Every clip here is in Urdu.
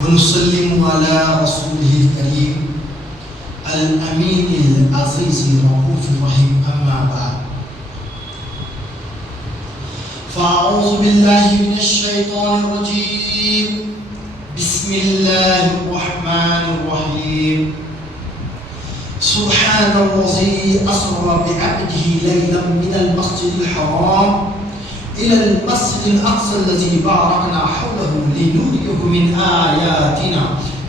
ونسلم على رسوله الكريم الأمين العزيز الرؤوف الرحيم أما بعد فأعوذ بالله من الشيطان الرجيم بسم الله الرحمن الرحيم سبحان الذي أسرى بعبده ليلا من المسجد الحرام إلى المسجد الأقصى الذي باركنا حوله لنريه من آياتنا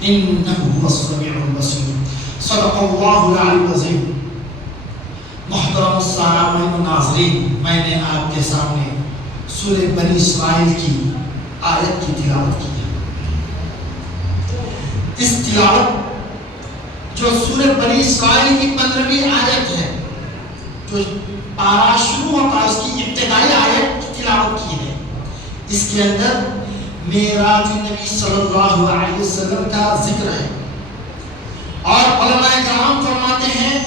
إنه هو السميع البصير صدق الله العلي العظيم. محترم السامعین و ناظرین، میں نے آپ کے سامنے سورہ بنی اسرائیل کی آیت کی تلاوت کی ہے. اس تلاوت جو سورہ بنی اسرائیل کی 15ویں آیت ہے، جو پارا شروع ہوتا ہے، اس کی ابتدائی آیت کی تلاوت کی ہے. اس کے اندر معراج نبی صلی اللہ علیہ وسلم کا ذکر ہے، اور علماء کرام فرماتے ہیں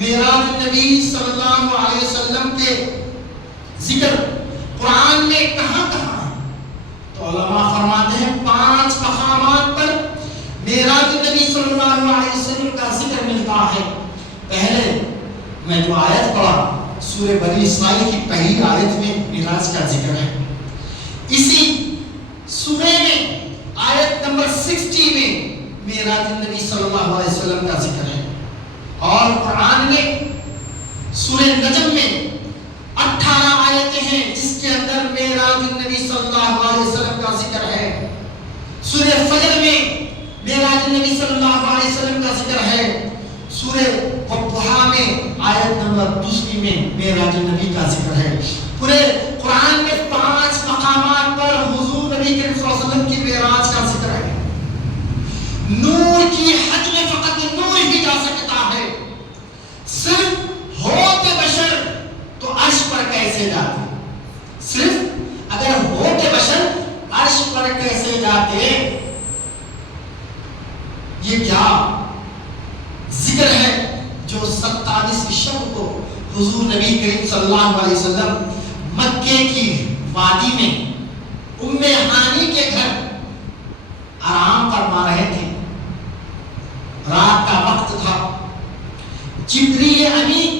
معراج نبی صلی اللہ علیہ وسلم کے ذکر قرآن میں کہاں کہاں ہے؟ تو علماء فرماتے ہیں 5 مقامات پر معراج نبی صلی اللہ علیہ وسلم کا ذکر ملتا ہے. پہلے میں جو آیت پڑھا سورہ بنی اسرائیل کی پہلی آیت میں معراج کا ذکر ہے. اسی سورہ میں آیت نمبر 60 میں معراج نبی صلی اللہ علیہ وسلم کا ذکر ہے، اور قرآن میں سورہ نجم میں 18 آیتیں ہیں جس کے اندر معراج نبی صلی اللہ علیہ وسلم کا ذکر ہے. سورہ فجر میں معراج نبی صلی اللہ علیہ وسلم کا ذکر ہے. سورہ والضحیٰ میں آیت نمبر 2 میں معراج نبی کا ذکر ہے. پورے قرآن میں 5 مقامات پر حضور نبی کریم صلی اللہ علیہ وسلم کی معراج کا ذکر ہے. نور کی حد میں فقط نور ہی جا سکتا ہے. صرف ہوتے بشر تو عرش پر کیسے جاتے؟ صرف اگر ہوتے بشر عرش پر کیسے جاتے؟ یہ کیا ذکر ہے جو 27 شب کو حضور نبی کریم صلی اللہ علیہ وسلم مکے کی وادی میں ام ہانی کے گھر آرام فرما رہے تھے. رات کا وقت تھا. جبریل امین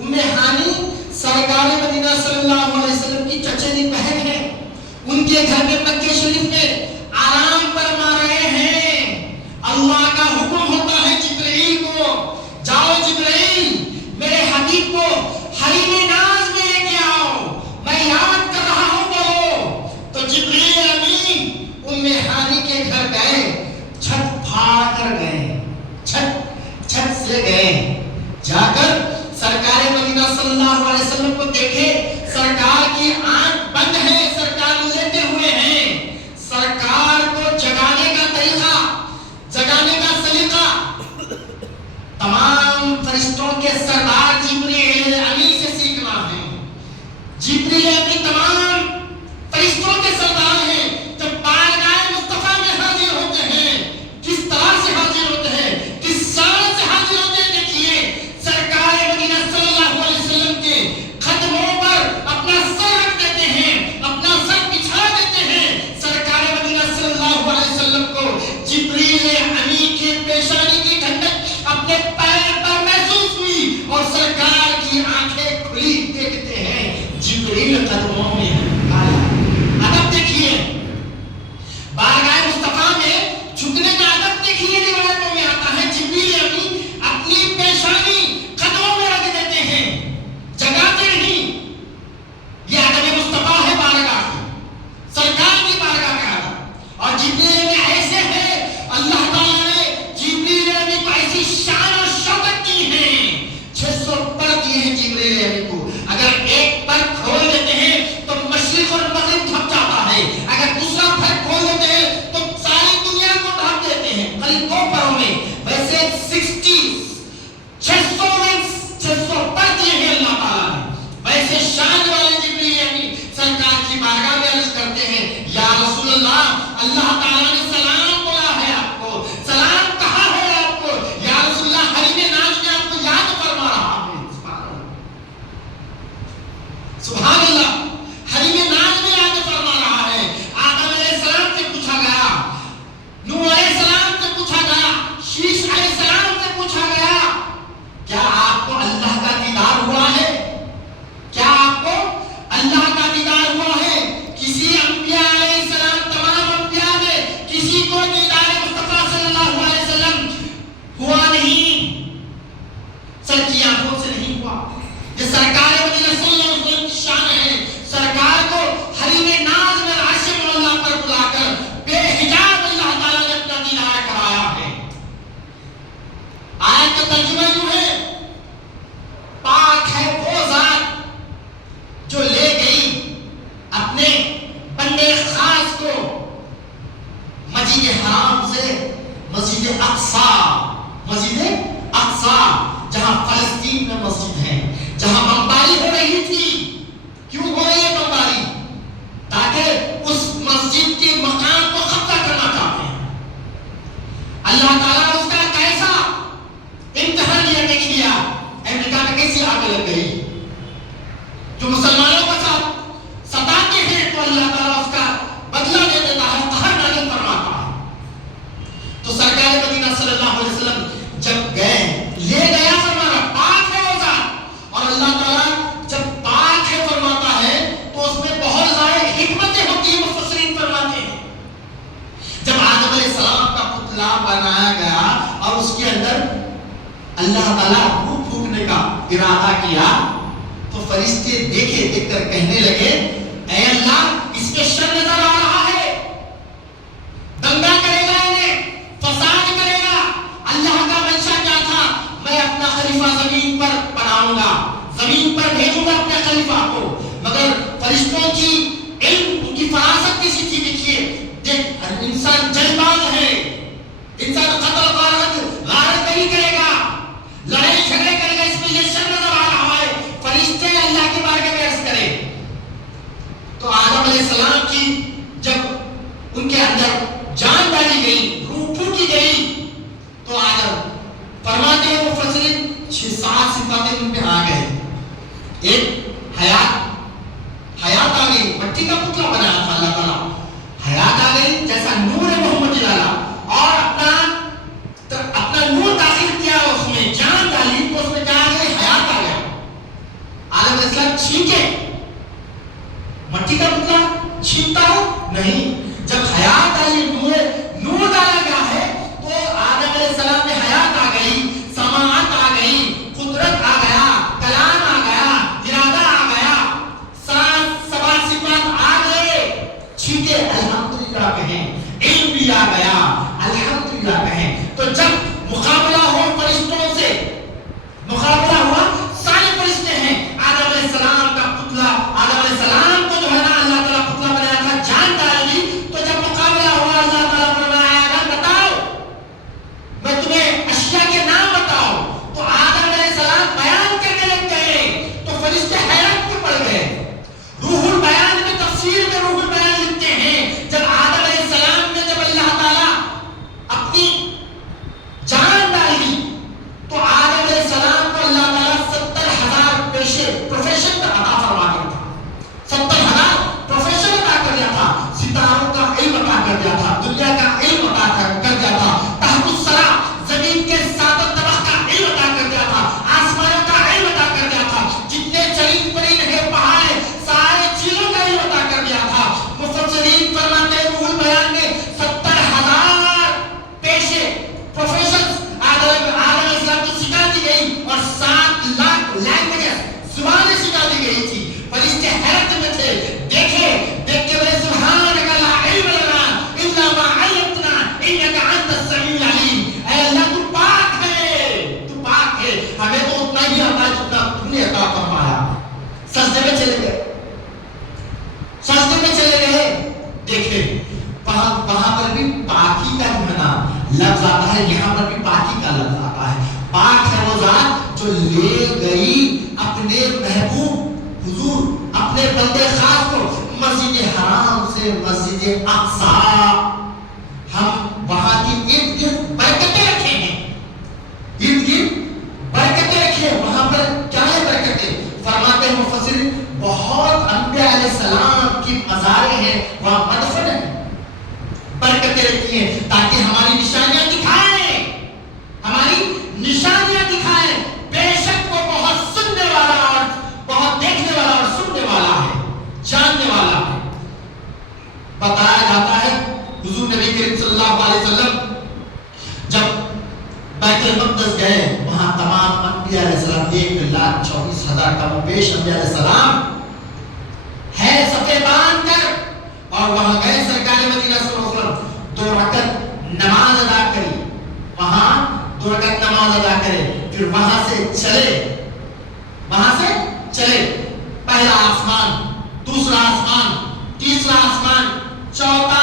ام ہانی سرکار مدینہ صلی اللہ علیہ وسلم کی چچیری بہن ہے، ان کے گھر میں مکے شریف میں آرام فرما رہے ہیں. اللہ کا حکم ہوتا ہے جبریل کو، جاؤ جبریل میرے حبیب کو حریم ناز میں لے کے آؤ، میں یاد کر رہا ہوں وہ. تو جبریل امین ام ہانی کے گھر گئے، چھت پھاڑ کر گئے، چھت سے گئے، جا کر سرکار مدینہ صلی اللہ علیہ وسلم کو دیکھے. سرکار کی آنکھ بند ہے، سرکار لیٹے ہوئے ہیں. سرکار کو جگانے کا طریقہ، جگانے کا سلیقہ تمام فرشتوں کے سردار جبریل امین سے سیکھنا ہے. جبریل امین تمام فرشتوں کے سردار ہیں. جب بارگاہ مصطفیٰ میں حاضر ہوتے ہیں کس طرح سے حاضر ہوتے ہیں، کس شان سے حاضر ہوتے ہیں. دیکھیے سرکار مدینہ صلی اللہ علیہ وسلم کے قدموں پر اپنا سر رکھ دیتے ہیں، اپنا سر بچھا دیتے ہیں. سرکار مدینہ صلی اللہ علیہ وسلم کو جبریل امین کے پیشانی کی ٹھنڈک اپنے پیر پر محسوس ہوئی، اور سرکار کی آنکھیں کھلی دیکھتے ہیں جبریل قدموں میں آیا. ادب دیکھیے، بارگاہ مصطفیٰ میں جھکنے کا ادب دیکھیے. روایتوں میں آتا ہے جبریل امین اپنی پیشانی قدموں میں رکھ دیتے ہیں، جگاتے نہیں. یہ ادب مصطفیٰ ہے بارگاہ کی، سرکار کی بارگاہ کا ادب. اور جبریل امین ایسے ہے، اللہ تعالیٰ نے جبریل امین کو ایسی شان اور شوکت کی ہے. 600 پر دیے ہیں جبریل امین کو. اگر ایک پر کھول دیتے ہیں تو مشرق اور مغرب ڈھک جاتا ہے، اگر دوسرا پر کھول دیتے ہیں تو ساری دنیا کو ڈھک دیتے ہیں خالی 2 پروں میں. ویسے 600 پر دیے ہیں اللہ تعالیٰ نے. ویسے شان والے جبریل امین سرکار کی بارگاہ میں عرض کرتے ہیں یا رسول اللہ، اللہ تعالیٰ نے مسجد حرام سے مسجد اقصی، مسجد اقصی جہاں فلسطین میں مسجد ہے، جہاں بمباری ہو رہی تھی. کیوں ہو رہی ہے بمباری؟ تاکہ اس مسجد کے مقام کو قبضہ کرنا چاہتے ہیں. اللہ تعالیٰ اس کا کیسا امتحان لیا کہ نہیں لیا؟ امریکہ میں کیسی آگ لگ گئی جو مسلمانوں کے ساتھ ستاتے ہیں، تو اللہ تعالیٰ اس کا بدلہ دے دیتا ہے، قہر نازل فرماتا ہے. تو سرکار مدینہ صلی اللہ علیہ وسلم جب گئے، لے گیا فرمانا پاک ہے وہ ذات، اور اللہ تعالیٰ جب پاک ہے فرماتا ہے تو اس میں بہت زیادہ حکمتیں ہوتی ہیں. مفسرین فرماتے ہیں جب آدم علیہ السلام کا پتلا بنایا گیا اور اس کے اندر اللہ تعالیٰ روح پھونکنے کا ارادہ کیا، تو فرشتے دیکھے، دیکھ کر کہنے لگے اے اللہ اس میں شر نظر آ رہا ہے، دنگا کرے گا، انہیں فساد کرے گا. اللہ کا منشا کیا تھا؟ میں اپنا خلیفہ زمین پر بناؤں گا، زمین پر بھیجوں گا اپنے خلیفہ کو. مگر فرشتوں کی علم، ان کی فراست کسی کی دیکھیے، دیکھ انسان جلباز ہے، انسان قتل غارت نہیں کرے گا، لڑائی جھگڑے کرے گا، اس میں یہ شر نظر آ رہا ہے. فرشتے اللہ کے بارے میں بحث کرے. تو آدم علیہ السلام کی جب ان کے اندر جان ڈالی گئی، روح پھونکی گئی، تو آدم فرماتے ہیں وہ فضل 6-7 صفاتیں ان میں آ گئے. ایک حیات آ گئی، مٹی کا پتلا بنایا تھا اللہ تعالیٰ، حیات آ گئی جیسا نور محمد ڈالا، اور اپنا نور داخل کیا اس میں، جان ڈالی تو اس میں کیا آ گئی؟ حیات آ گیا. آدم علیہ السلام چھینکے، مٹی کا پتلا چھینکتا ہے نہیں، جب حیات آئی، نور ڈالا گیا ہے تو آدم علیہ السلام میں حیات آ گئی، سماعت آ گئی، قدرت آ گیا، کلام آ گیا، ارادہ آ گیا، 7 صفات آ گئے. چھینکے الحمدللہ کہیں، علم بھی آ گیا، الحمدللہ کہیں. تو جب مقابلہ ہو فرشتوں سے، مقابلہ ہوا، سارے فرشتے ہیں، آدم علیہ السلام کا پتلا، آدم علیہ السلام کو جو ہے نا اللہ تعالیٰ پتلا بنایا تھا، جان ڈال دی. تو جب مقابلہ ہوا اللہ تعالیٰ فرمایا آدم بتاؤ، میں تمہیں اشیاء کے نام بتاؤ. تو آدم علیہ السلام بیان کرنے لگ گئے تو فرشتے حیرت میں پڑ گئے. روح البیان میں، تفسیر میں روح البیان لکھتے ہیں جب آدم علیہ السلام نے جب اللہ تعالیٰ اپنی جان ڈالی تو آدم علیہ السلام کو اللہ تعالیٰ 70,000 پیشے پروفیشن عطا فرما دیا تھا. 70,000 پروفیشن عطا کر دیا تھا، ستاروں کا علم عطا کر دیا تھا، دنیا کا علم عطا کر دیا تھا، تحت الثرى زمین کے 7 طبق کا علم عطا کر دیا تھا، آسمانوں کا علم عطا کر دیا تھا، جتنے چرند پرند ہیں، پہاڑ، سارے چیزوں کا علم عطا کر دیا تھا. مفسرین فرماتے ہیں روح البیان میں 70,000 پیشے پروفیشن آدم علیہ السلام کو سکھا دی گئی، اور 7 لاکھ لینگویجز، زبانیں سکھا دی گئی تھی. فرشتے حیرت میں تھے، دیکھ کے بولے سبحانک لا علم لنا الا ما علمتنا انک انت السمیع العلیم. اے اللہ تو پاک ہے، تو پاک ہے، ہمیں تو اتنا ہی آتا ہے جتنا تو نے عطا فرمایا. سجدے میں چلے گئے، سجدے میں چلے گئے. دیکھیں وہاں پر بھی پاکی کا لفظ آتا ہے، یہاں پر بھی پاکی کا لفظ آتا ہے. پاک ہے وہ ذات جو لے گئی اپنے محبوب حضور، اپنے بندے خاص کو مسجد حرام سے مسجد اقصی. ہم وہاں کی ارد گرد برکتیں رکھیں گے، ارد گرد برکتیں رکھیں. وہاں پر کیا ہے برکتیں؟ فرماتے ہیں مفسر بہت انبیاء علیہ السلام کی مزاریں ہیں، وہاں مدفن ہے، برکتیں رکھی ہیں تاکہ ہماری نشانیاں دکھائیں، ہماری نشانیاں دکھائیں. بے شک وہ بہت سننے والا اور بہت دیکھنے والا اور سننے والا ہے، جاننے والا ہے. بتایا جاتا ہے حضور نبی کریم صلی اللہ علیہ وسلم جب بیت المقدس گئے، وہاں تمام انبیاء علیہ السلام 1,24,000 کم و بیش انبیاء علیہ السلام ہے صفے باندھ کر، اور وہاں گئے سرکار مدینہ صلی اللہ علیہ وسلم 2 رکعت نماز ادا کری، وہاں 2 رکعت نماز ادا کرے، پھر وہاں سے چلے پہلا آسمان، دوسرا آسمان، تیسرا آسمان، چوتھا،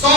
100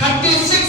36।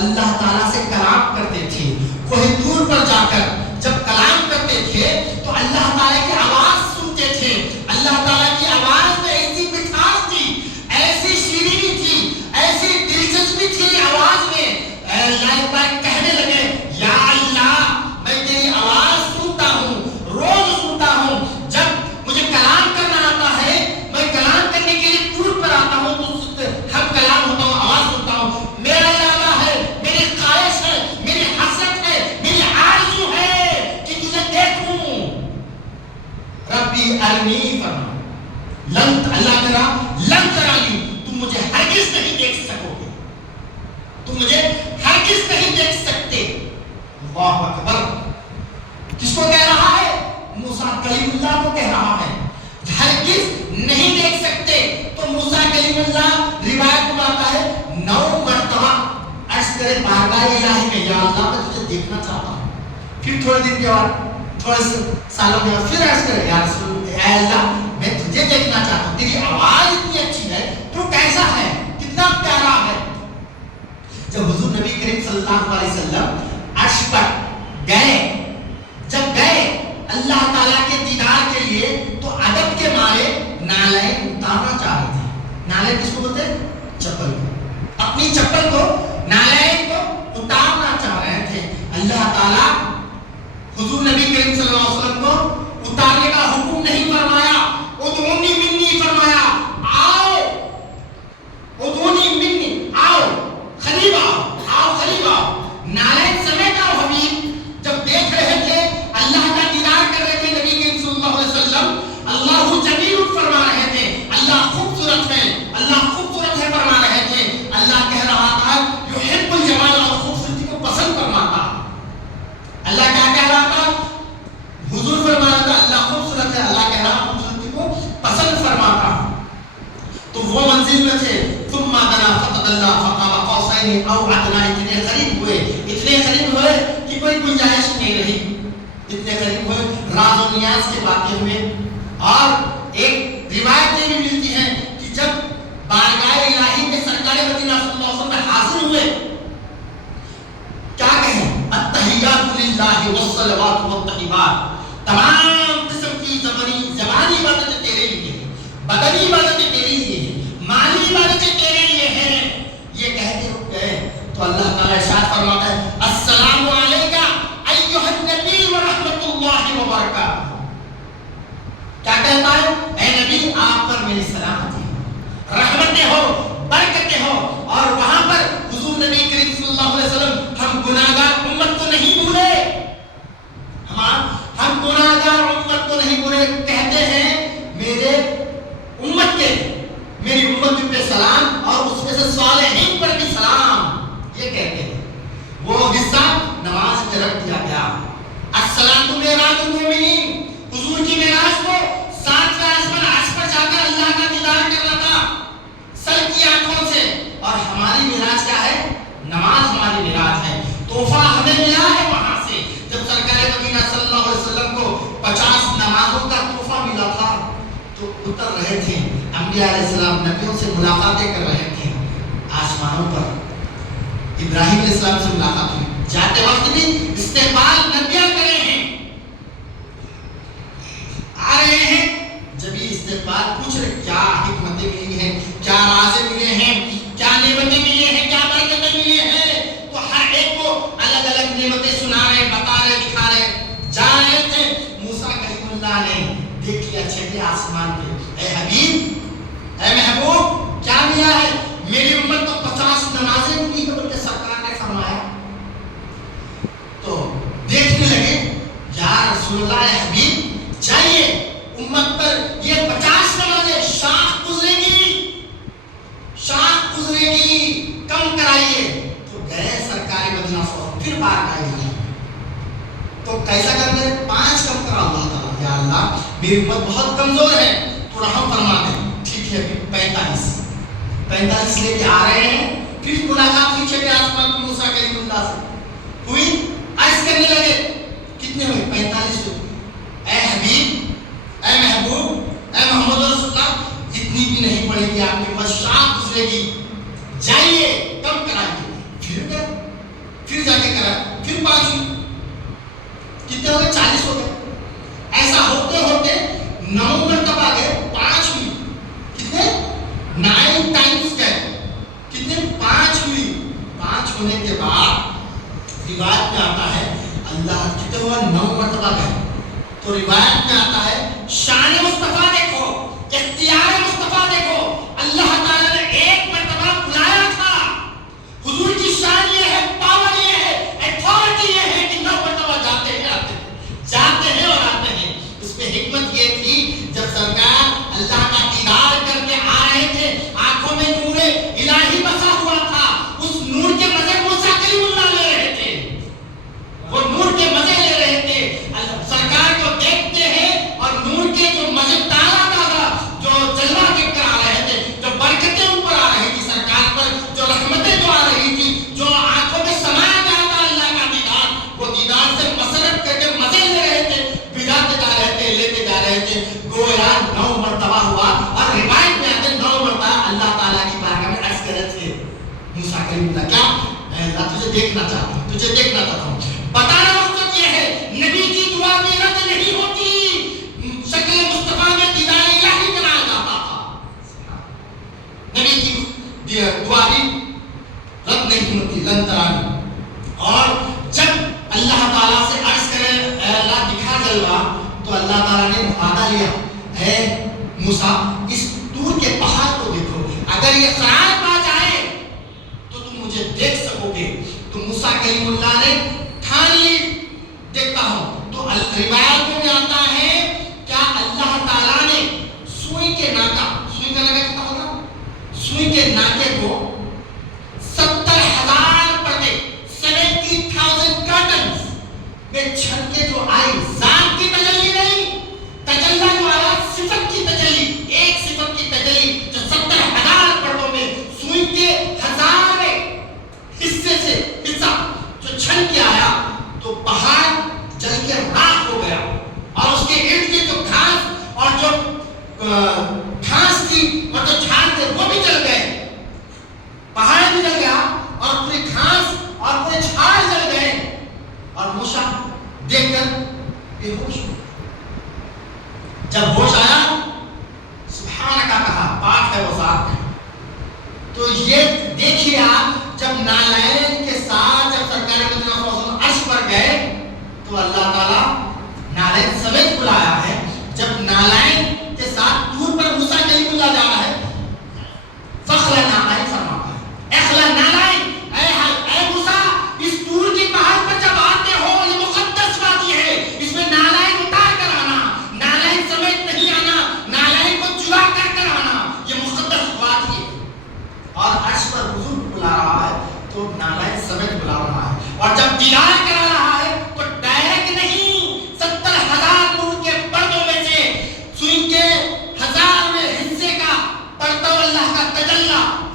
اللہ تعالیٰ سے کلام کرتے تھے، کوہ طور پر جا کر جب کلام کرتے تھے تو اللہ تعالیٰ کی آواز سنتے تھے. اللہ تعالیٰ کی آواز میں ایسی مٹھاس تھی، ایسی شیرینی تھی، ایسی دلچسپی تھی آواز میں. اللہ ایک بار کہنے لگے یا اللہ میں تیری آواز سنتا ہوں، روز سنتا ہوں. جب مجھے کلام کرنا آتا ہے، میں کلام کرنے کے لیے طور پر آتا ہوں تو ہم کلام ہوتا ہوں، آواز سنتا ہوں. میرا ارادہ ہے، میری خواہش ہے، میری حسرت ہے، میری آرزو ہے کہ تجھے دیکھوں. ربی ارنی فرما اللہ کرا لن ترانی، تم مجھے ہرگز نہیں دیکھ سکو گے، تم مجھے ہرگز نہیں دیکھ سکتے. اللہ اکبر. کس کو کہہ رہا ہے؟ موسیٰ کلیم اللہ کو کہہ رہا ہے ہرگز نہیں دیکھ سکتے. تو موسیٰ کلیم اللہ روایت میں آتا ہے 9 مرتبہ عرض کرے بارگاہ الہی میں یا اللہ میں تجھے دیکھنا چاہتا ہوں. پھر تھوڑے دن کے بعد تھوڑے سے سالوں کے بعد پھر عرض کرے یا رسول اے اللہ میں تجھے دیکھنا چاہتا ہوں، تیری آواز اتنی اچھی ہے، تو کیسا ہے، کتنا پیارا ہے. جب حضور نبی کریم صلی اللہ علیہ وسلم عرش پر گئے، جب گئے اللہ تعالیٰ کے دیدار کے لیے تو ادب کے مارے نالین اتارنا چاہ رہے تھے. نالین کس کو بولتے ہیں؟ چپل کو. اپنی چپل کو نالین کو اتارنا چاہ رہے تھے. اللہ تعالیٰ حضور نبی کریم صلی اللہ علیہ وسلم کو اتارنے کا حکم نہیں فرمایا. ادعونی منی فرمایا، آؤ ادعونی منی، آؤ قریب آؤ، آؤ قریب آؤ. نالین سمیت آؤ حبیب. جب دیکھ رہے تھے اللہ کا دیدار کر رہے تھے نبی کریم صلی اللہ علیہ وسلم، اللہ جمیل فرما رہے تھے، اللہ خوبصورت ہے، اللہ خوبصورت ہے فرما رہے تھے. اللہ کہہ رہا تھا یحب الجمال، اور خوبصورتی کو پسند فرماتا. اللہ کیا کہہ رہا تھا؟ حضور فرما رہا تھا اللہ خوبصورت ہے، اللہ کہہ رہا خوبصورتی کو پسند فرماتا. تو وہ منزل میں تھے. ثم دنا فتدلى فقاب قوسين او ادنى، اتنے قریب ہوئے کہ کوئی گنجائش نہیں رہی. اتنے قریب ہوئے، راز و نیاز کے باتیں ہوئے. اور ایک روایت یہ بھی ملتی ہے کہ جب بارگاہ الہی میں سرکار مدینہ صلی اللہ علیہ وسلم حاضر ہوئے، کیا کہیں؟ التحیات للہ والصلوات والطیبات، تمام قسم کی زبانی عبادتیں تیرے لیے ہیں، بدنی عبادتیں تیرے لیے ہیں، مالی عبادتیں تیرے لیے ہیں. یہ کہہ کے رک گئے تو اللہ تعالیٰ ارشاد فرماتا ہے السلام علیکہ ایھا النبی ورحمۃ اللہ وبرکاتہ. کیا کہتا ہے؟ اے نبی آپ پر میری سلامتی ہو، رحمتیں ہو، برکتیں ہو. اور وہاں پر حضور نبی کریم صلی اللہ علیہ وسلم ہم گناہگار امت کو نہیں بھولے، ہم گناہگار امت کو نہیں بھولے. کہتے ہیں میرے امت کے، میری امت پہ سلام اور اس میں سے صالحین پر بھی سلام، یہ کہتے ہیں. وہ حصہ نماز میں رکھ دیا گیا. الصلاۃ معراج المومنین، حضور کی معراج کو 7 آسمان عرش پر جا کر اللہ کا دیدار کرنا تھا سر کی آنکھوں سے. اور ہماری معراج کیا ہے؟ نماز ہماری معراج ہے. تحفہ ہمیں ملا ہے وہاں سے. جب سرکار مدینہ صلی اللہ علیہ وسلم کو 50 نمازوں کا تحفہ ملا تھا تو اتر رہے تھے. انبیاء علیہ السلام نبیوں سے ملاقاتیں کر رہے تھے آسمانوں پر. ابراہیم علیہ السلام سے ملاقات ہوئی، جاتے وقت بھی استقبال نبیاں کرے ہیں، آ رہے ہیں. جب یہ استقبال پوچھ رہے کیا حکمتیں ملی ہیں، کیا رازیں ملے ہیں، کیا نعمتیں ملی ہیں، کیا برکتیں ملی ہیں، تو ہر ایک کو الگ الگ نعمتیں سنا رہے، بتا رہے، دکھا رہے. جا رہے تھے موسیٰ کلیم اللہ نے دیکھ لیا چھٹے آسمان پہ، اے حبیب، اے محبوب، کیا ملا ہے؟ میری امت کو 50 نمازیں ملی ہیں بلکہ سرکار نے فرمایا. تو دیکھنے لگے یا رسول اللہ، اے حبیب چاہیے امت پر یہ 50 نمازیں شاخ گزرے گی، کم کرائیے. تو گئے سرکار مدینہ پھر بار آئی. تو کیسا کرتے ہیں؟ 5 کم کرا اللہ تعالیٰ. یا اللہ میری امت بہت کمزور ہے تو رحم فرما دے. ٹھیک ہے 45 لے کے آ رہے ہیں. پھر ملاقات ہوئی چھٹے آسمان پر موسیٰ کلیم اللہ سے ہوئی. عرض کرنے لگے کتنے ہوئے؟ 45 ہوئے. اے حبیب، اے محبوب، اے محمد رسول اللہ، اتنی بھی نہیں پڑے گی آپ کے پاس، شاخ گزرے گی، جائیے کم کرائیے. پھر گئے پھر جا کے کرا، پھر 5 ہوئی، کتنے ہو گئے؟ 40 ہو گئے. ایسا ہوتے ہوتے 9 مرتبہ گئے، 5 ہوئی. کتنے؟ 9 ٹائمز گئے، کتنے؟ 5 ہوئی. 5 ہونے کے بعد روایت میں آتا ہے اللہ کتنے ہوا؟ 9 مرتبہ گئے. تو روایت میں آتا ہے شان مصطفیٰ دیکھو، اختیار مصطفیٰ دیکھو. اللہ تعالیٰ نے 1 مرتبہ بلایا تھا. حضور کی شان یہ ہے، پاور یہ ہے، اتھارٹی یہ ہے کہ 9 مرتبہ جاتے ہیں آتے ہیں، جاتے ہیں اور آتے ہیں. اس میں حکمت یہ تھی جب سرکار اللہ کا دیدار کر کے آ رہے تھے، آنکھوں میں نور الہی بسا ہوا تھا. اس نور کے مزے موسیٰ کلیم اللہ لے رہے تھے، وہ نور کے مزے لے رہے تھے. سرکار کو دیکھتے ہیں اور نور کے جو مزے تازہ تازہ جو جلوہ دیکھ کر آ رہے تھے، جو برکتیں اوپر آ رہی تھی سرکار پر، جو رحمتیں جو آ رہی تھی، جو آنکھوں میں سمایا گیا تھا اللہ کا دیدار، وہ دیدار سے مسرت کر کے مزے لے رہے تھے، بھگاتے جا رہے تھے، لیتے جا رہے تھے. گویا 9 مرتبہ ہوا. اور روایت میں آتے 9 مرتبہ اللہ تعالیٰ کی بارگاہ میں عرض کر رہے تھے موسیٰ کلیم اللہ، کیا میں اللہ تجھے دیکھنا چاہتا ہوں، تجھے دیکھنا چاہتا ہوں. بتانا مقصد یہ ہے نبی کی دعا بھی رد نہیں ہوتی، شکل مصطفیٰ میں دیدار الہی بنایا جاتا تھا. نبی کی دعا بھی رد نہیں ہوتی، لن ترانی. اور جب اللہ تعالیٰ سے عرض کرے اے اللہ دکھا جلوہ، تو اللہ تعالیٰ نے وعدہ لیا اے موسیٰ اس دور کے پہاڑ کو دیکھو، اگر یہ قرار پا جائے تو تم مجھے دیکھ سکو گے. تو موسیٰ کلیم اللہ نے ٹھان لی دیکھتا ہوں. تو روایتوں میں آتا ہے کیا اللہ تعالیٰ نے سوئی کے ناکا، سوئی کا ناکا کتنا ہوگا؟ سوئی کے ناکے کو 70,000 پردے 70,000 curtains میں چھن کے جو آئی، ذات کی تجلی نہیں، تجلی جو آیا صفت کی تجلی، ایک صفت کی تجلی جو 70,000 پردوں میں سوئی کے 1000 حصے سے حصہ جو چھن کے آیا، تو پہاڑ جل کے راکھ ہو گیا. اور اس کے ارد گرد جو گھاس اور جو گھاس تھی اور جو جھاڑ تھے وہ بھی جل گئے، پہاڑ بھی جل گیا اور پوری گھاس اور پورے جھاڑ جل گئے. اور موسیٰ دیکھ کر بے ہوش ہو. جب ہوش آیا سبحانہ کا کہا، پاک ہے وہ ذات ہے. تو یہ دیکھیے آپ جب نالین کے ساتھ جب سرکار مدینہ صلی اللہ علیہ وسلم عرش پر گئے تو اللہ تعالیٰ نالین سمیت بلایا ہے. جب نالین کے ساتھ دور پر موسیٰ کلیم اللہ جا رہا ہے، فخلا نالین فرماتا ہے اخلا نالین، اے موسیٰ اس دور کی پہاڑ پر جب آتے ہو یہ مقدس وادی ہے، اس میں نالین اتار کر آنا، نالین سمیت نہیں آنا، نالین کو چرا کر کر آنا، یہ مقدس وادی ہے. اور عرش پر حضور بلا رہا ہے تو نالین سمیت بلا رہا ہے. اور جب دیدار کرا رہا ہے تو ڈائریکٹ نہیں، 70,000 نور کے پردوں میں سے سوئی کے 1000ویں حصے کا پردہ اللہ کا تجلی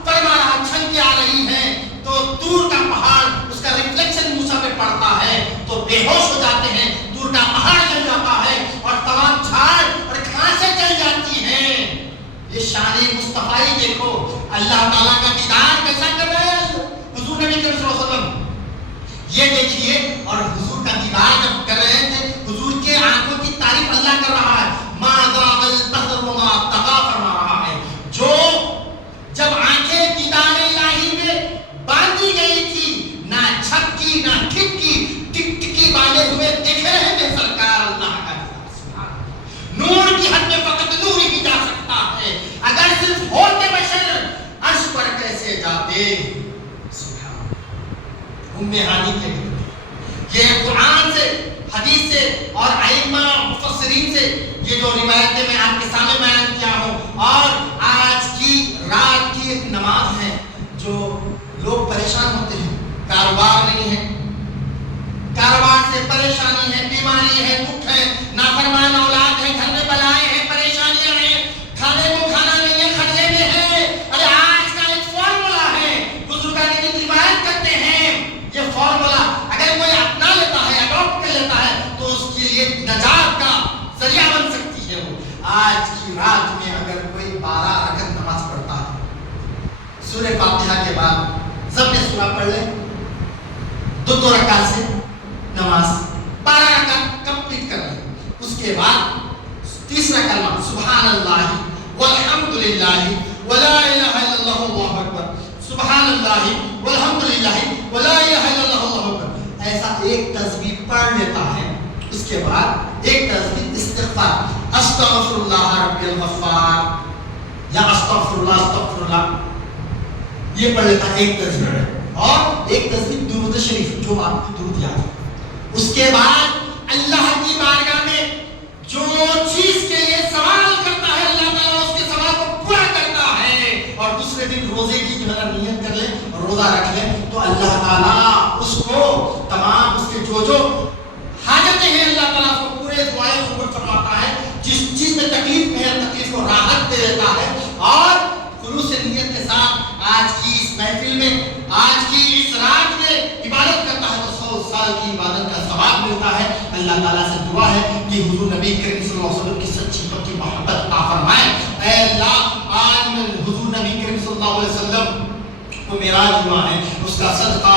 فرما رہا چھن کے آ رہی ہے. تو دور کا پہاڑ اس کا ریفلیکشن موسیٰ پہ پڑتا ہے تو بے ہوش ہو جاتے ہیں. دور کا پہاڑ جل جاتا ہے اور تمام جھاڑ اور گھاسیں جل جاتی ہیں. یہ شان مصطفیٰ دیکھو، اللہ تعالیٰ کا دیدار کیسا کر رہے ہیں حضور نبی کریم صلی اللہ علیہ وسلم. یہ دیکھیے، اور حضور کا دیدار جب کر رہے تھے حضور کے آنکھوں کی تعریف اللہ کر رہا ہے. ما ذاق البصر وما طغى فرما رہا ہے. جو جب آنکھیں دیدار الہی میں باندھی گئی تھی، نہ چھپکی نہ ٹھکی، ٹکٹکی باندھے ہوئے دیکھ رہے ہیں سرکار اللہ کا دیدار. نور کی حد میں فقط نور ہی جا سکتا ہے. اگر صرف ہوتے بشر عرش پر کیسے جاتے. ہانی کے یہ قرآن سے، حدیث سے اور ائمہ مفسرین سے یہ جو روایتیں میں آپ کے سامنے بیان کیا ہوں. اور آج کی رات کی ایک نماز ہے جو لوگ پریشان ہوتے ہیں، کاروبار نہیں ہے، کاروبار سے پریشانی ہے، بیماری ہے، دکھ ہے، نافرمان اولاد ہے، گھر میں بلائیں ہیں، پریشانیاں ہیں، کھانے کو کھانا نہیں ہے، خرچے میں ہے. ارے آج کا ایک فارمولا ہے، بزرگان دین روایت کرتے ہیں یہ فارمولا اگر کوئی اپنا لیتا ہے، اڈاپٹ کر لیتا ہے تو اس کے لیے نجات کا ذریعہ بن سکتی ہے. وہ آج کی رات میں اگر کوئی 12 رکعت نماز پڑھتا ہے، سورہ فاتحہ کے بعد سب نے سورہ پڑھ لے، دو رکعت سے نماز 12 رکعت کمپلیٹ کر لی. اس کے بعد تیسرا کلمہ سبحان اللہ والحمد للہ ولا الہ الا اللہ اللہ اکبر، سبحان اللہ والحمد للہ ولا الہ الا اللہ اللہ اکبر، ایسا ایک تسبیح پڑھ لیتا ہے. اس کے بعد ایک تسبیح استغفار، استغفر اللہ ربی الغفار یا استغفر اللہ، یہ پڑھ لیتا ہے ایک تسبیح. اور ایک تسبیح درود شریف جو آپ کو درود یاد ہے. اس کے بعد اللہ کی بارگاہ میں جو چیز کے لیے سوال کرتا ہے اللہ تعالیٰ اس کے سوال کو پورا کرتا ہے. اور دوسرے دن روزے کی جو ہے نیت کر لے اور روزہ رکھ لے تو اللہ تعالیٰ اس کو تمام اس کے جو حاجتیں ہیں اللہ تعالیٰ اس کو پورے دعائیں قبول فرماتا ہے. جس چیز میں تکلیف میں ہے تکلیف کو راحت دے دیتا ہے. اور خلوص نیت کے ساتھ آج کی اس محفل میں آج کی اس رات میں عبادت کرتا ہے تو 100 سال کی عبادت کا ثواب ملتا ہے. اللہ تعالیٰ سے دعا ہے کہ حضور نبی کریم صلی اللہ علیہ وسلم کی سچی پکی محبت عطا فرمائے. اے اللہ آج حضور نبی کریم صلی اللہ علیہ وسلم کو معراج ہوا ہے اس کا صدقہ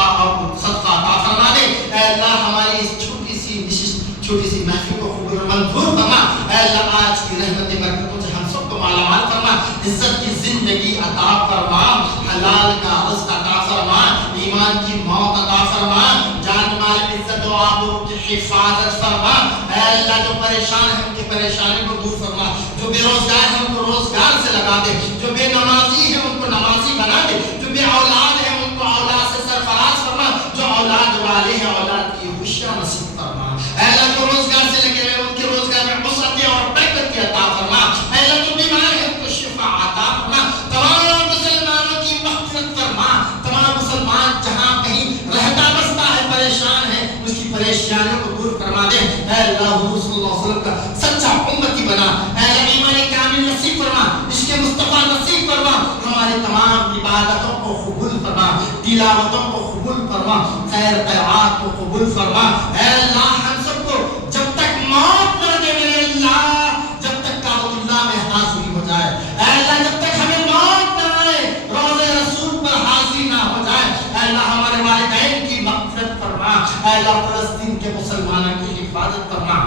عطا فرما دے. اے اللہ ہماری اس چھوٹی سی نشست چھوٹی سی محفل کو قبول منظور فرما. اے اللہ آج کی رحمت برکتوں سے ہم سب کو مالا مال فرما. عزت کی زندگی عطا فرما، حلال کا رزق عطا فرما، ایمان کی موت عطا فرما، جان مال عزت و آبرو کی حفاظت فرما. اے اللہ جو پریشان ہیں ان کی پریشانی کو دور فرما، جو بے روزگار ہیں ان کو روزگار سے لگا دے، جو بے نمازی ہیں ان کو نمازی بنا دے، جو بے اولاد ہیں ان کو اولاد سے سرفراز فرما، جو اولاد والے ہیں اولاد کی خوشیاں نصیب فرما. اے اللہ جو روزگار سے لگے ہوئے ان کے روزگار میں وسعت اور برکت کی عطا فرما. اے اللہ جو بیمار ہیں ان کو شفا عطا فرما. تمام مسلمانوں کی مغفرت فرما. تمام مسلمان جہاں کہیں رہتا بستا ہے پریشان ہے اس کی پریشانیوں کو دور فرما دے. اے اللہ حضور صلی اللہ علیہ وسلم کا سچا امتی بنا. اے اللہ ایمان کامل نصیب فرما، عشق مصطفیٰ نصیب فرما. ہماری تمام عبادتوں کو قبول فرما، تلاوتوں کو قبول فرما، خیر خیرات کو قبول فرما. اے اللہ ہم سب کو جب تک موت نہ دے میرے اللہ، جب تک کعبۃ اللہ میں حاضری ہو جائے، اے اللہ جب تک ہمیں موت نہ آئے روضہ رسول پر حاضری نہ ہو جائے، اے اللہ ہمارے والدین کی مغفرت فرما. اے اللہ فلسطین کے مسلمانوں کی حفاظت فرما.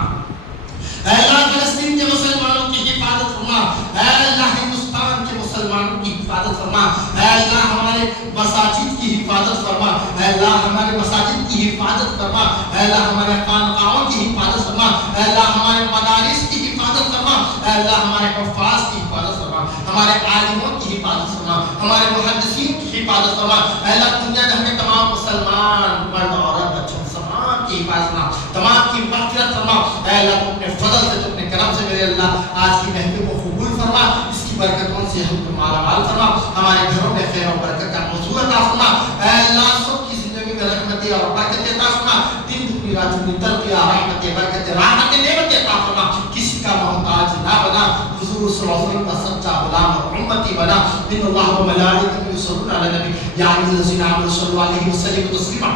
اے اللہ فلسطین کے مسلمانوں کی حفاظت فرما. اے اللہ ہندوستان کے مسلمانوں کی حفاظت فرما. اے اللہ ہمارے مساجد کی حفاظت فرما. اے اللہ ہمارے مساجد کی حفاظت فرما. اے اللہ ہمارے خانقاہوں کی حفاظت فرما. اے اللہ ہمارے مدارس کی حفاظت فرما. اے اللہ ہمارے حفاظ کی حفاظت فرما، ہمارے عالموں کی حفاظت فرما، ہمارے محدثین کی حفاظت فرما. اے اللہ دنیا جہاں کے تمام مسلمان مرد عورت بچوں تمام کی حفاظت فرما، تمام کی مغفرت فرما. اے اللہ تو اپنے فضل سے تو اپنے کرم سے میرے اللہ آج کی محفل کو قبول فرما. اس کی برکتوں سے ہم کو مالا مال فرما. ہمارے گھروں میں خیر و برکت کا موضوع عطا فرما. اے اللہ سب کی زندگی میں رحمت اور برکت عطا فرما. دن دنیا رات دنیا ترقی رحمت برکت راحت نعمت عطا فرما. کسی کا محتاج نہ بنا، حضور صلی اللہ علیہ وسلم کا سچا غلام اور امتی بنا. ان اللہ و ملائکته یصلون علی النبی یا ایھا الذین آمنوا صلوا علیہ وسلموا تسلیما.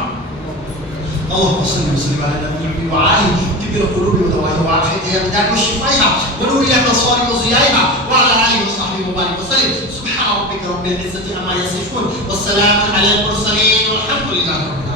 اللهم صل وسلم على النبي وعلى طب القلوب ودوائها وعافيتها الابدان وشفائها ونور الابصار وضيائها وعلى اله وصحبه وبارك وسلم. سبحان ربك رب العزه عما يصفون والسلام على المرسلين والحمد لله رب العالمين.